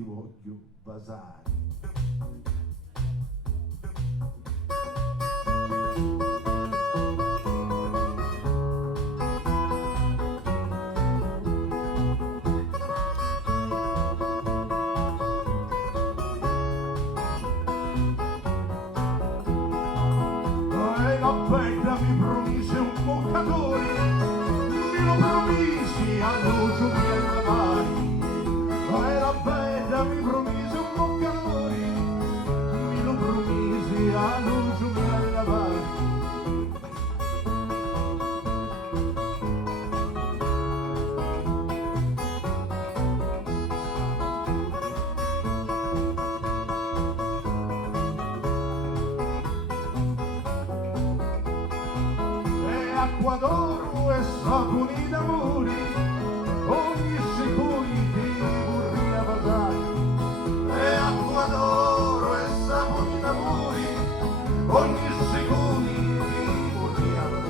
ti voglio basare. La bella mi promise un boccatore, me lo promisi all'uso della mani. La bella mi promise un boccatore, me lo promisi all'uso della mani. Acqua d'oro e saponi d'amore, ogni secondo ti vorrei basare. E acqua d'oro e saponi d'amore, ogni secondo ti vorrei basare.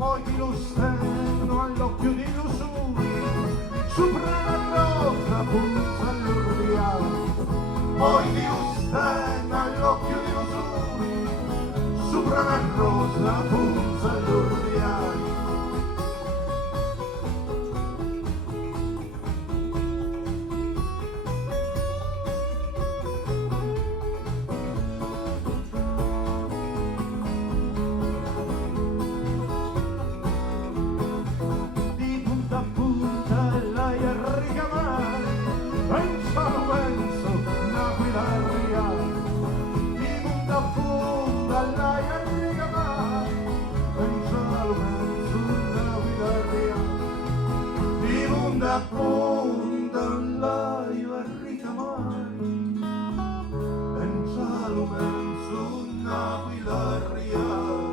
Poi ti lo stenno all'occhio di lusuri, sopra la rosa punta all'ordiale. Poi ti lo stenno all'occhio di lusuri, sopra la rosa punta all'ordiale. Da punta all'aio a ricamare, in cielo mezzo un'aquila arriare.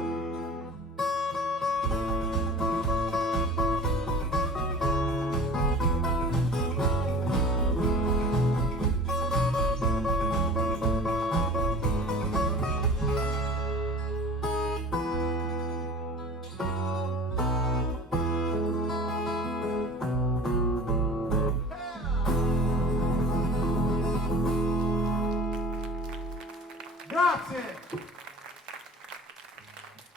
Grazie!